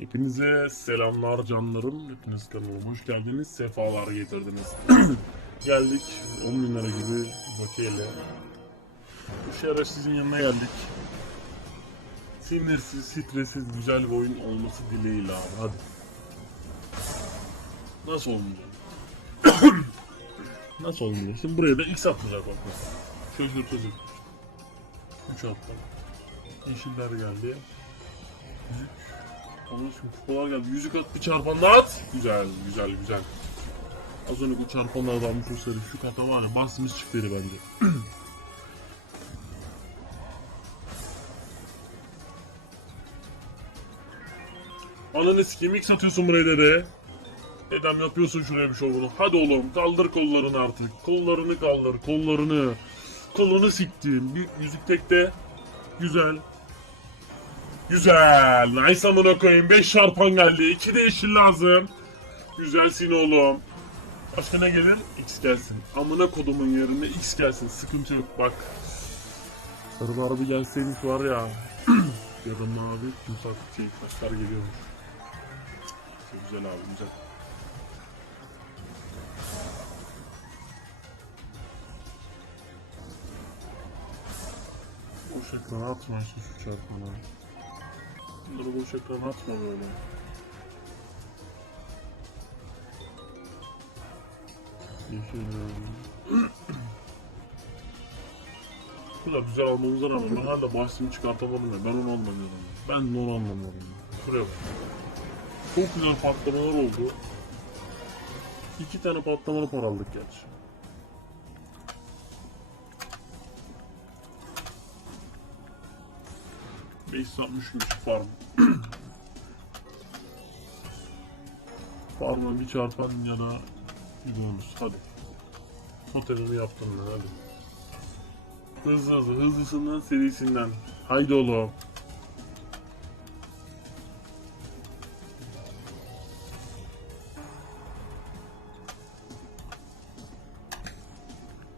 Hepinize selamlar canlarım. Hepiniz kanalıma hoş geldiniz. Sefalar getirdiniz. geldik 10 bin lira gibi bakiyeyle. Bu şerefsizin yanına geldik. Sinirsiz, stressiz, güzel bir oyun olması dileğiyle abi. Hadi. Nasıl olmayacak? Nasıl olmayacak? Şimdi buraya da x atmayacak bak. Şaşırtıcı. 3 attım. Yeşiller geldi. Yüzük. Onun kupalar geldi. Yüzük at bir çarpanda at. Güzel, güzel, güzel. Az önce bu çarpanlardan bu kursları şu kata var ya basmış çıktıydı bence. Ananı sikeyim ilk satıyorsun buraya dede. Dedem yapıyorsun şuraya bir şovunu. Hadi oğlum kaldır kollarını artık. Kollarını kaldır kollarını. Kolunu siktim. Bir yüzük tekte. Güzel. Güzel. Nice amına koyayım. 5 çarpan geldi. 2 de yeşil lazım. Güzelsin oğlum. Başka ne gelir? X gelsin. Amına kodumun yerine X gelsin. Sıkıntı yok bak. Sarı Barbie gelseymiş var ya. ya da mavi kumsak şey taşlar geliyormuş. Çok güzel abi güzel. Boş ekrana atma şu çarpını. Bunları boş ekrana atma böyle. Bu da güzel almamıza rağmen ben hala bahsimi çıkartamadım ya. Ben onu anlamıyorum. Ben de onu anlamıyorum. Şuraya bak. Çok güzel patlamalar oldu. İki tane patlamalı para aldık gerçi. Beş satmışmış farm. Farm'a bir çarpan ya da bonus. Hadi. Totalini yaptım ben hadi. Hızlı hızlı hızlısından serisinden. Haydi oğlum.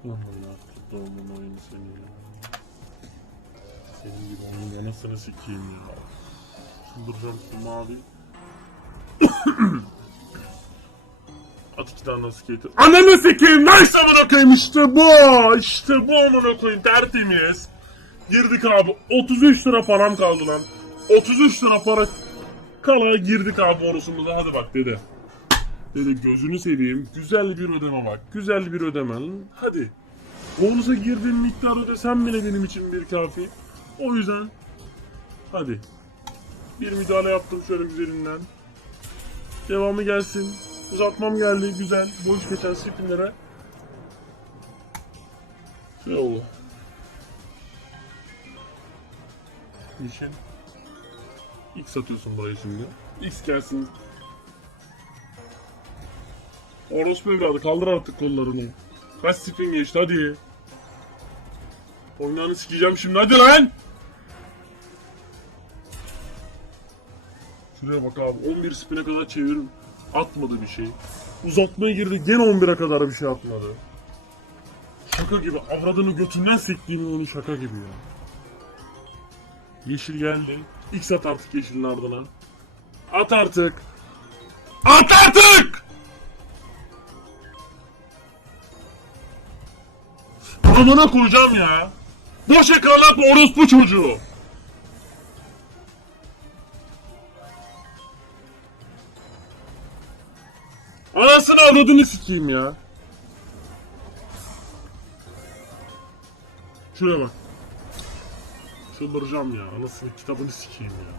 Aman ya doğumun oyunu seni ya. Senin gibi onun anasını sikeyim ya. Çıldıracağım şu mavi. At iki tane skater. Ananı sikeyim nice amına koyayım işte bu. İşte bu amına koyayım tertemiz. Girdik abi 33 lira param kaldı lan. 33 lira para kala girdik abi bonusumuza hadi bak dede. Dede gözünü seveyim. Güzel bir ödeme bak. Güzel bir ödeme lan. Hadi. Bonusa girdiğin miktar ödesen bile benim için bir kafi. O yüzden hadi. Bir müdahale yaptım şöyle güzelinden. Devamı gelsin. Uzatmam geldi güzel. Boş geçen spinlere. Şey oldu. Yeşil. X atıyorsun buraya şimdi. X gelsin. Orospu evladı kaldır artık kollarını. Kaç spin geçti hadi. Oynağını sikeceğim şimdi hadi lan. Şuraya bak abi 11 spine kadar çevirim. Atmadı bir şey. Uzatmaya girdi gene 11'e kadar bir şey atmadı. Şaka gibi avradını götünden sektiğimin onu şaka gibi ya. Yeşil geldi. X at artık yeşilin ardına. At artık. At artık! Amına koyacağım ya. Boş ekran atma orospu çocuğu. Anasını avradını sikeyim ya. Şuraya bak. Çıldıracağım ya. Anasını kitabını sikeyim ya.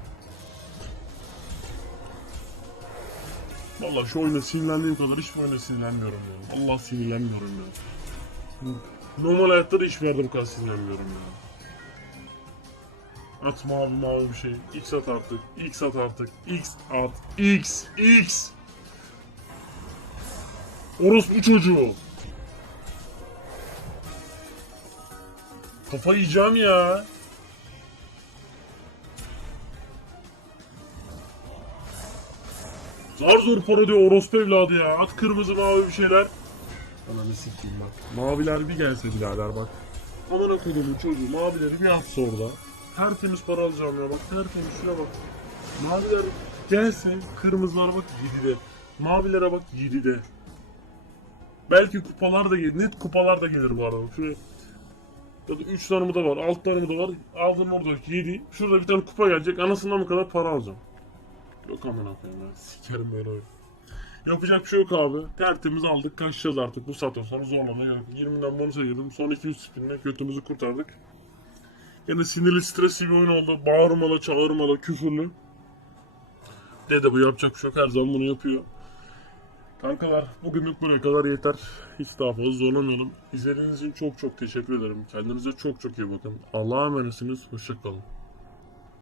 Vallahi şu oyuna sinirlendiğim kadar hiçbir oyuna sinirlenmiyorum ya. Allah sinirlenmiyorum ya. Normal hayatta da hiçbir yerde bu kadar sinirlenmiyorum ya. At mavi mavi bir şey. X at artık. X at artık. X at. X. X. Orospu çocuğu. Kafa yiyeceğim ya. Zar zor para diyor orospu evladı ya. At kırmızı mavi bir şeyler. Ananı sikeyim bak. Maviler bir gelse birader bak. Aman okudum çocuğu mavileri bir atsa orada. Tertemiz para alacağım ya bak tertemiz şuna bak. Maviler Gelsin kırmızılara bak 7'de. Mavilere bak 7'de. Belki kupalar da gelir. Net kupalar da gelir bu arada. Şuraya ya da 3 tane da var, 6 tane de var. Aldın orada 7. Şurada bir tane kupa gelecek. Anasından mı kadar para alacağım. Yok amına koyayım ya. Sikerim böyle oyun. Yapacak bir şey yok abi. Tertemiz aldık. Kaçacağız artık bu saatten sonra zorlamaya gerek yok. 20'den bonusa girdim. Son 200 spinle götümüzü kurtardık. Yine sinirli stresli bir oyun oldu. Bağırmalı, çağırmalı, küfürlü. Dede bu yapacak bir şey yok. Her zaman bunu yapıyor. Kankalar bugünlük buraya kadar yeter. Hiç daha fazla zorlamayalım. İzlediğiniz için çok çok teşekkür ederim. Kendinize çok çok iyi bakın. Allah'a emanetsiniz. Hoşçakalın.